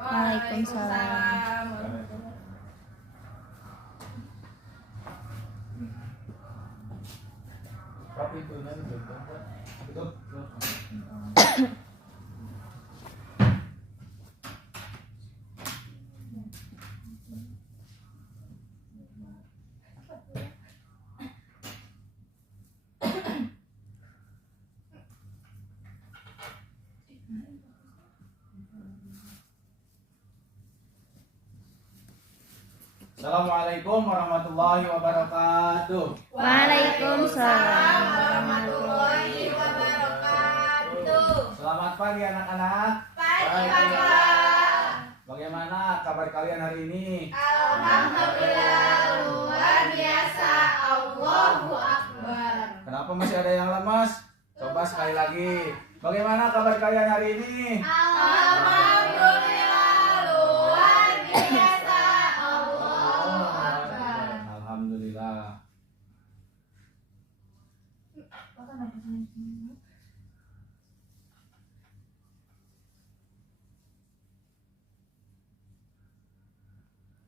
Waalaikumsalam. Assalamualaikum warahmatullahi wabarakatuh. Waalaikumsalam warahmatullahi wabarakatuh. Selamat pagi anak-anak. Pagi Pak. Bagaimana kabar kalian hari ini? Alhamdulillah luar biasa. Allahu Akbar. Kenapa masih ada yang lemas? Coba sekali lagi. Bagaimana kabar kalian hari ini? Alhamdulillah luar biasa. Allahu Akbar. Alhamdulillah.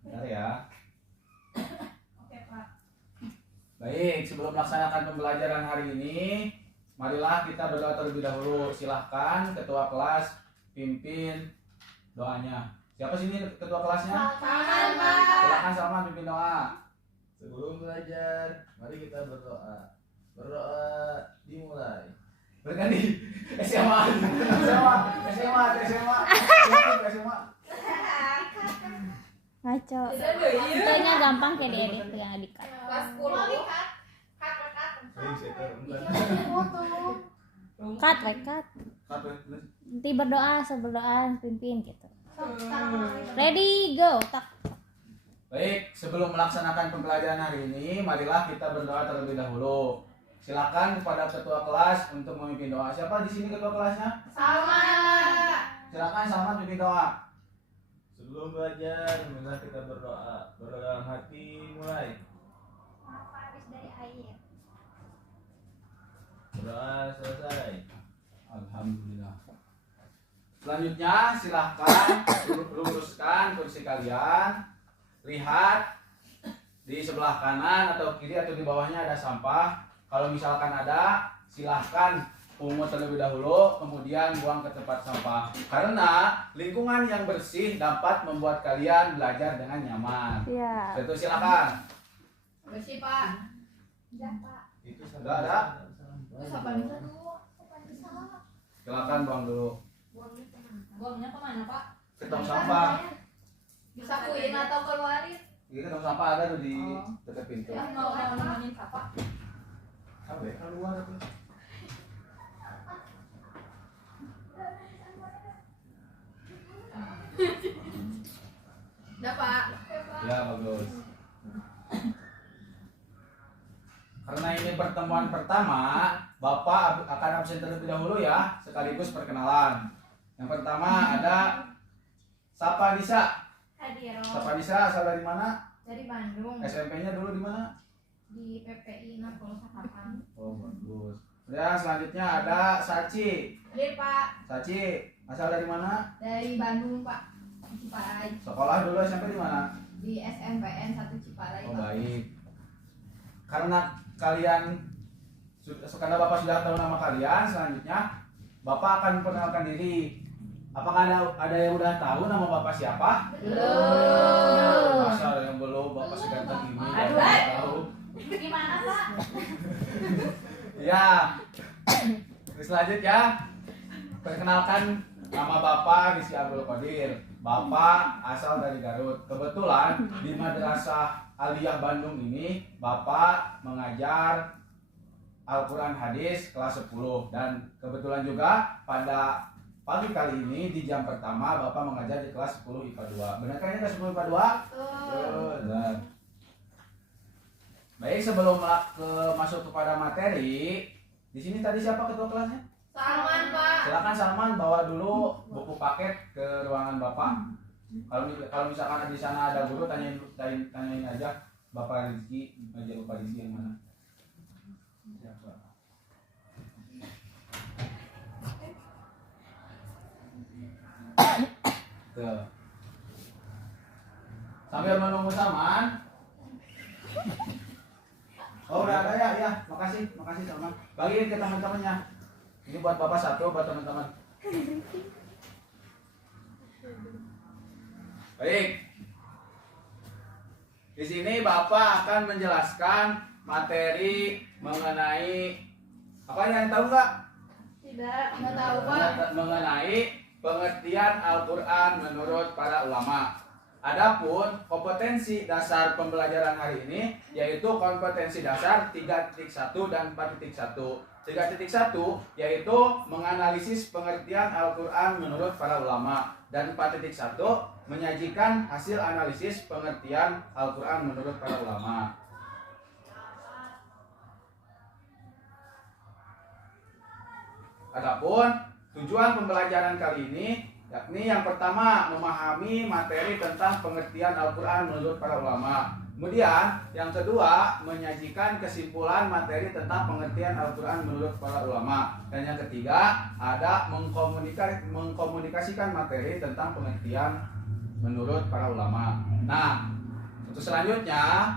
Bentar ya. Oke Pak. Baik, sebelum melaksanakan pembelajaran hari ini, marilah kita berdoa terlebih dahulu. Silahkan ketua kelas pimpin doanya. Siapa sini ketua kelasnya? Tangan Pak. Silakan Salman pimpin doa. Sebelum belajar, mari kita berdoa. Berdoa dimulai. Berganti SMA. ngaco. Itunya gampang kayak diedit dengan dikat. Kelas 10. Cut, cut. Nanti berdoa, berdoa pimpin gitu. Ready, go. Tak. Baik, sebelum melaksanakan pembelajaran hari ini, marilah kita berdoa terlebih dahulu. Silakan kepada ketua kelas untuk memimpin doa. Siapa di sini ketua kelasnya? Sama. Silakan Salman pimpin doa. Sebelum belajar, marilah kita berdoa. Berdoa dalam hati, mulai. Habis dari air. Berdoa selesai. Alhamdulillah. Selanjutnya silahkan luruskan kursi kalian. Lihat di sebelah kanan atau kiri atau di bawahnya ada sampah. Kalau misalkan ada, silahkan pungut terlebih dahulu, kemudian buang ke tempat sampah. Karena lingkungan yang bersih dapat membuat kalian belajar dengan nyaman. Iya. Itu silakan. Bersih Pak. Enggak Pak. Itu Enggak ada? Terus apa bisa dulu? Apa bisa? Silakan buang dulu. Buangnya kemana Pak? Ke tong sampah. Disapuin atau keluarin? Ini tong sampah ada tuh di dekat pintu. Ya mau nemenin Papa. Apa ya? Keluar tuh. Udah Pak. Ya bagus. Karena ini pertemuan pertama, Bapak akan absen terlebih dahulu ya, sekaligus perkenalan. Yang pertama ada Sapa Nisa. Hadir. Sapa Nisa asal dari mana? Dari Bandung. SMP-nya dulu di mana? Di PPI Napol Sakapan. Oh bagus. Dan selanjutnya ada Saci. Hadir Pak. Saci asal dari mana? Dari Bandung Pak. Ciparai. Sekolah dulu SMP di mana? Di SMPN 1 Ciparai Oh Pak. baik. Karena kalian karena Bapak sudah tahu nama kalian, selanjutnya Bapak akan memperkenalkan diri. Apakah ada yang udah tahu nama Bapak siapa? Belum. Masa yang belum, Bapak seganteng ini Aduh. nggak tahu. Gimana Pak? Ya. Selanjutnya perkenalkan nama Bapak Rizky Abdul Qadir. Bapak asal dari Garut. Kebetulan di Madrasah Aliyah Bandung ini Bapak mengajar Al-Quran Hadis kelas 10. Dan kebetulan juga pada pagi kali ini di jam pertama Bapak mengajar di kelas 10 IPA 2. Benarkah ini kelas 10 IPA 2? Benar. Baik, sebelum masuk kepada materi, di sini tadi siapa ketua kelasnya? Salman Pak. Silakan Salman bawa dulu buku paket ke ruangan Bapak. Kalau misalkan di sana ada guru, tanyain aja Bapak Rizky, aja Bapak Rizky yang mana? Siapa? Tuh. Sambil menunggu Salman. Oh udah ada ya, makasih Salman. Bagiin ke teman-temannya. Ini buat bapak satu, buat teman-teman. Baik. Di sini bapak akan menjelaskan materi mengenai apa yang tahu nggak? Tidak tahu Pak. Mengenai pengertian Al-Quran menurut para ulama. Adapun kompetensi dasar pembelajaran hari ini yaitu kompetensi dasar 3.1 dan 4.1. 3.1 yaitu menganalisis pengertian Al-Quran menurut para ulama, dan 4.1 menyajikan hasil analisis pengertian Al-Quran menurut para ulama. Adapun tujuan pembelajaran kali ini yakni yang pertama memahami materi tentang pengertian Al-Quran menurut para ulama. Kemudian yang kedua menyajikan kesimpulan materi tentang pengertian Al-Quran menurut para ulama. Dan yang ketiga ada mengkomunikasikan materi tentang pengertian menurut para ulama. Nah, untuk selanjutnya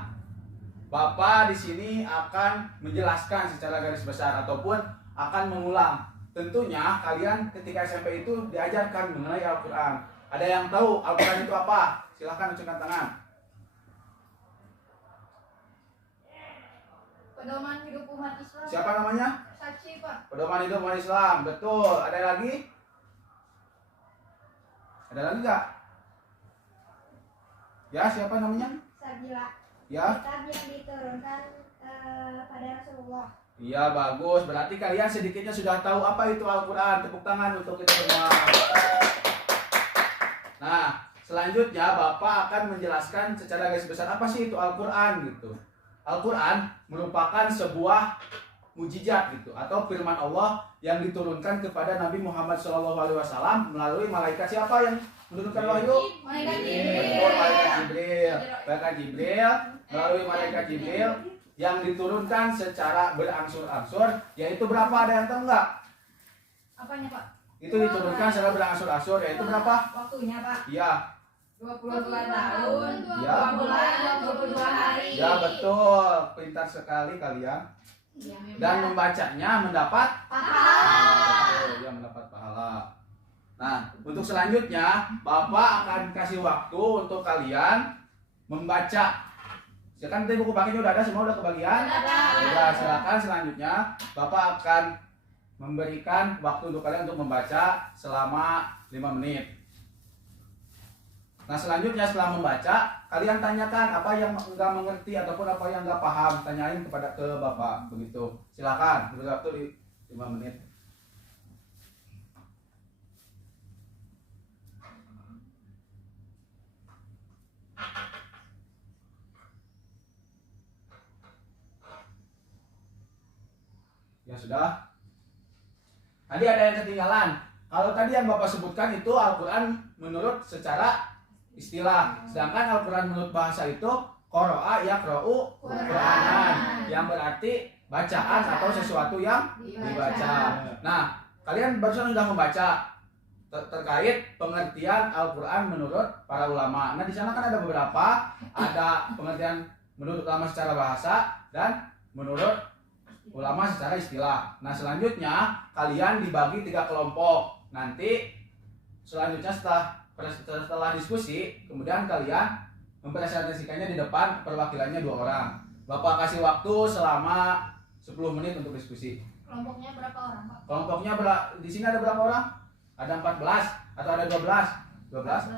Bapak di sini akan menjelaskan secara garis besar ataupun akan mengulang. Tentunya kalian ketika SMP itu diajarkan mengenai Al-Quran. Ada yang tahu Al-Quran itu apa? Silahkan acungkan tangan. Pedoman hidup umat Islam. Siapa namanya? Saksi Pak. Pedoman hidup umat Islam. Betul. Ada lagi? Ada lagi nggak? Ya, siapa namanya? Sabila, Ya. kitab yang diturunkan pada Rasulullah. Iya, bagus. Berarti kalian sedikitnya sudah tahu apa itu Al-Quran. Tepuk tangan untuk kita semua. Nah, selanjutnya Bapak akan menjelaskan secara garis besar apa sih itu Al-Quran gitu. Al-Quran merupakan sebuah mujizat gitu atau firman Allah yang diturunkan kepada Nabi Muhammad SAW melalui malaikat siapa yang menurunkan wahyu? Malaikat Betul, malaikat Jibril. Malaikat Jibril melalui malaikat Jibril yang diturunkan secara berangsur-angsur, yaitu berapa, ada yang tahu nggak? Apanya Pak? Itu diturunkan secara berangsur-angsur, yaitu berapa? Waktunya Pak. Iya. 22 tahun, Ya. 2 bulan, 22 hari. Ya betul, pintar sekali kalian. Dan membacanya mendapat Pahala. Betul, ya mendapat pahala. Nah, untuk selanjutnya Bapak akan kasih waktu untuk kalian membaca. Silakan, nanti buku pakainya udah ada, semua udah kebagian. Ya, silakan selanjutnya Bapak akan memberikan waktu untuk kalian untuk membaca selama 5 menit. Nah, selanjutnya setelah membaca, kalian tanyakan apa yang enggak mengerti ataupun apa yang enggak paham, tanyain ke Bapak begitu. Silakan, diberi waktu di 5 menit. Ya sudah. Tadi ada yang ketinggalan. Kalau tadi yang Bapak sebutkan itu Al-Quran menurut secara istilah, sedangkan Al-Quran menurut bahasa itu qara'a yaqra'u Qur'anan, yang berarti bacaan atau sesuatu yang dibaca. Nah, kalian barusan sudah membaca terkait pengertian Al-Quran menurut para ulama. Nah, di sana kan ada beberapa, ada pengertian menurut ulama secara bahasa dan menurut ulama secara istilah. Nah, selanjutnya kalian dibagi 3 kelompok. Nanti selanjutnya setelah diskusi, kemudian kalian mempresentasikannya di depan, perwakilannya 2 orang. Bapak kasih waktu selama 10 menit untuk diskusi. Kelompoknya berapa orang Pak? Kelompoknya di sini ada berapa orang? Ada 14 atau ada 12? 12? 12.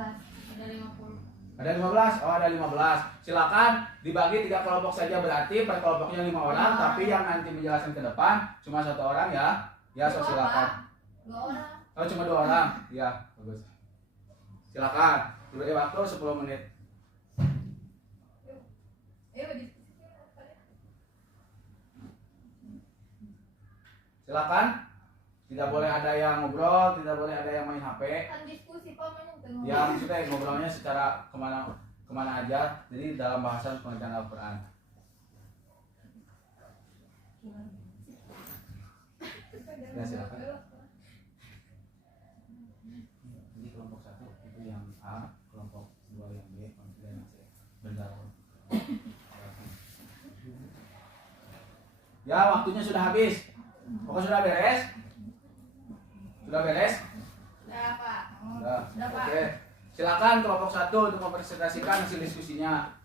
Ada 50. Ada 15? Oh, ada 15. Silakan dibagi 3 kelompok saja, berarti per kelompoknya 5 orang, tapi yang nanti menjelaskan ke depan cuma 1 orang ya. Ya, so silakan. 2 orang. Oh, cuma 2 orang. Ya, bagus. Silakan. Diberi waktu 10 menit. Silakan. Tidak boleh ada yang ngobrol, tidak boleh ada yang main HP. Kan diskusi Pak, mana Ya, maksudnya ngobrolnya secara kemana aja. Jadi dalam bahasan pengertian Al-Quran. Ya, silakan. Jadi kelompok 1 itu yang A, kelompok 2 yang B, kelompok 3 yang C. Ya, waktunya sudah habis. Pokoknya sudah beres? Sudah beres? Udah, Pak. Sudah. Sudah, Pak. Oke. Silakan kelompok 1 untuk mempresentasikan hasil diskusinya.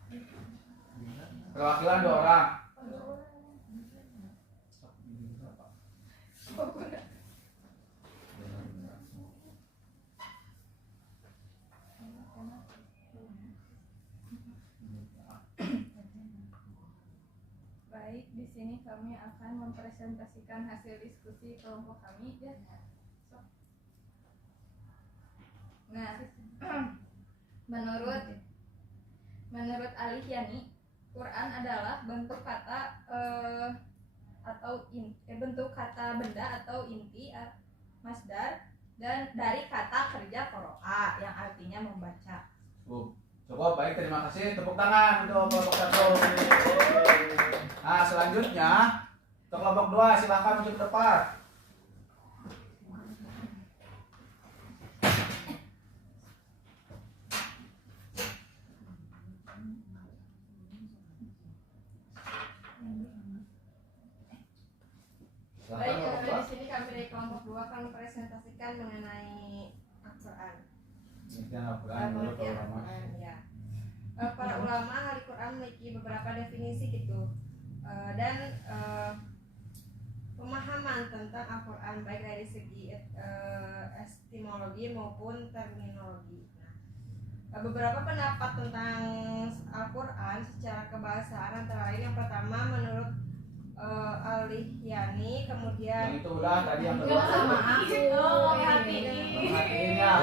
Perwakilan 2 orang. Baik, di sini kami akan mempresentasikan hasil diskusi kelompok kami ya. Nah, menurut Alif Yani, Quran adalah bentuk kata bentuk kata benda atau inti masdar dan dari kata kerja qoro'a yang artinya membaca. Cukup, baik, terima kasih. Tepuk tangan untuk kelompok 1. Nah, selanjutnya untuk kelompok 2 silakan maju ke depan. Baik, Silakan kelompok di 2. sini kami dari kelompok 2 akan mempresentasikan mengenai Al-Quran. Pengertian Al-Quran menurut para ulama. Ya. Para ulama Al-Quran memiliki beberapa definisi gitu. Dan pemahaman tentang Al-Quran baik dari segi etimologi maupun terminologi. Nah, beberapa pendapat tentang Al-Quran secara kebahasaan antara lain yang pertama menurut Alif Yani, kemudian Yang itu udah tadi yang kedua. Sama aku. Perhatiin ya.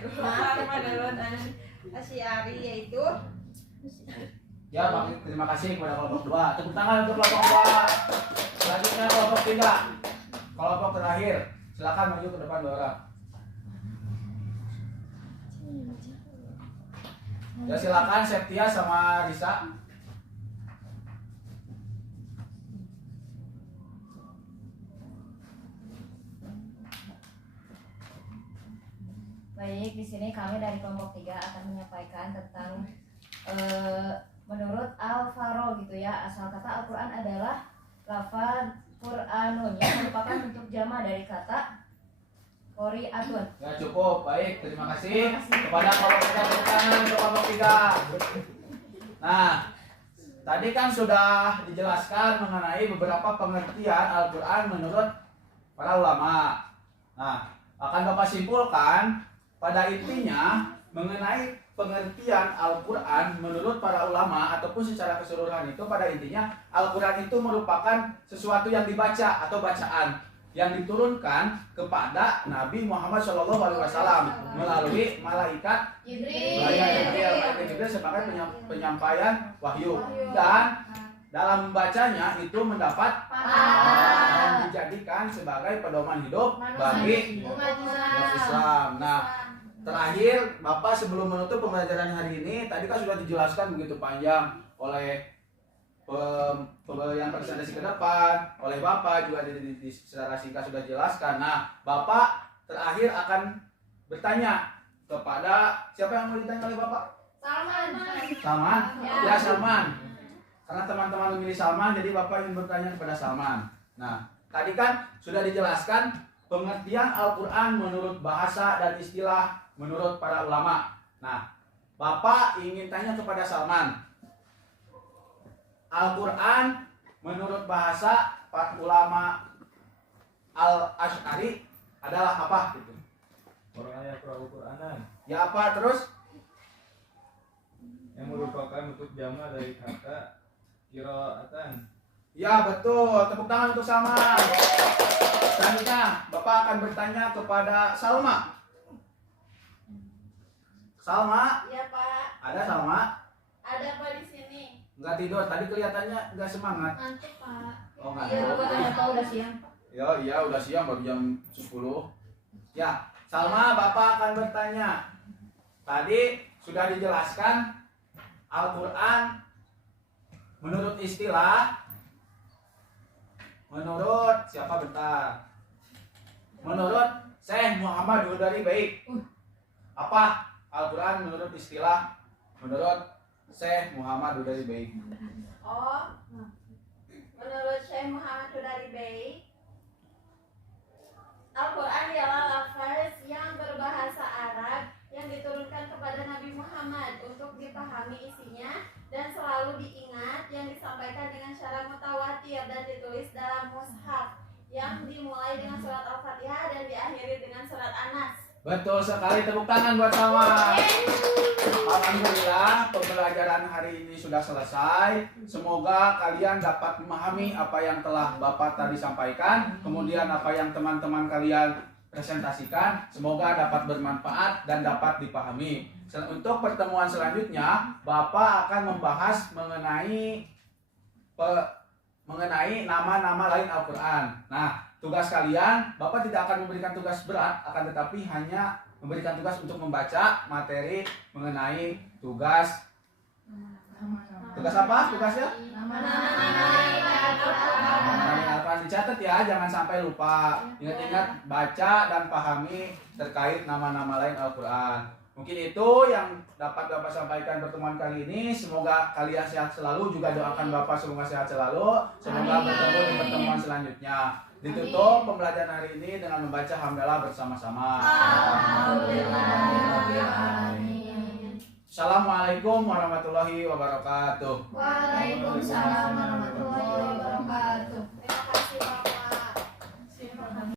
kedua menurut Asy'ari yaitu Ya, Bang, terima kasih kepada kelompok 2. Tepuk tangan untuk kelompok 2. Selanjutnya kelompok 3. Kelompok terakhir. Silakan maju ke depan 2 orang. Ya, silakan Septia sama Risa. Baik, di sini kami dari kelompok 3 akan menyampaikan tentang menurut Al-Faro gitu ya, asal kata Al-Quran adalah lafaz Qur'anun yang merupakan bentuk jama dari kata Qori'atun. Ya, cukup. Baik, terima kasih kepada kelompok 3. Tepuk tangan untuk kelompok 3. Nah, tadi kan sudah dijelaskan mengenai beberapa pengertian Al-Quran menurut para ulama. Nah, akan Bapak simpulkan pada intinya mengenai pengertian Al-Quran menurut para ulama ataupun secara keseluruhan itu pada intinya Al-Quran itu merupakan sesuatu yang dibaca atau bacaan yang diturunkan kepada Nabi Muhammad SAW melalui malaikat Jibril sebagai penyampaian wahyu, dan dalam membacanya itu mendapat dan dijadikan sebagai pedoman hidup bagi umat Islam. Nah, terakhir Bapak sebelum menutup pembelajaran hari ini, tadi kan sudah dijelaskan begitu panjang oleh yang presentasi ke depan, oleh Bapak juga secara singkat sudah jelaskan. Nah, Bapak terakhir akan bertanya kepada siapa yang mau ditanya oleh Bapak? Salman? Ya, Salman. Karena teman-teman memilih Salman, jadi Bapak ingin bertanya kepada Salman. Nah, tadi kan sudah dijelaskan pengertian Al-Quran menurut bahasa dan istilah menurut para ulama. Nah, Bapak ingin tanya kepada Salman, Al-Quran menurut bahasa para ulama Al-Asy'ari adalah apa gitu? Quran ya Qur'anan Ya, apa terus? yang merupakan bentuk jama dari kata qira'atan. Ya, betul. Tepuk tangan untuk Salman. Selanjutnya, Bapak akan bertanya kepada Salma. Salma, Iya, Pak. ada Salma? Ada Pak di sini. Nggak tidur, tadi kelihatannya nggak semangat. Ngantuk, Pak. Oh, Iya, nggak. atau udah siang. Iya, udah siang, baru jam 10. Ya, Salma, Bapak akan bertanya. Tadi sudah dijelaskan Al-Quran menurut istilah, menurut siapa bentar? Menurut Syekh Muhammad Hudari Baik. Apa Al-Quran menurut istilah menurut Syekh Muhammad Hudari Bey? Oh, menurut Syekh Muhammad Hudari Bey, Al-Quran ialah lafaz yang berbahasa Arab yang diturunkan kepada Nabi Muhammad untuk dipahami isinya dan selalu diingat, yang disampaikan dengan cara mutawatir dan ditulis dalam mushaf yang dimulai dengan surat Al-Fatihah dan diakhiri dengan surat An-Nas. Betul sekali, tepuk tangan buat sama. Alhamdulillah pembelajaran hari ini sudah selesai. Semoga kalian dapat memahami apa yang telah Bapak tadi sampaikan, kemudian apa yang teman-teman kalian presentasikan. Semoga dapat bermanfaat dan dapat dipahami. Untuk pertemuan selanjutnya, Bapak akan membahas mengenai nama-nama lain Al-Quran. Nah, tugas kalian, Bapak tidak akan memberikan tugas berat, akan tetapi hanya memberikan tugas untuk membaca materi mengenai tugas apa? Tugasnya? Mengenai Al-Quran. Mengenai Al-Quran. Dicatat ya, jangan sampai lupa. Ingat-ingat baca dan pahami terkait nama-nama lain Al-Quran. Mungkin itu yang dapat Bapak sampaikan pertemuan kali ini. Semoga kalian sehat selalu. Juga doakan Bapak semoga sehat selalu. Semoga bertemu di pertemuan selanjutnya. Ditutup pembelajaran hari ini dengan membaca hamdalah bersama-sama. Assalamualaikum warahmatullahi wabarakatuh. Waalaikumsalam warahmatullahi wabarakatuh. Terima kasih Bapak.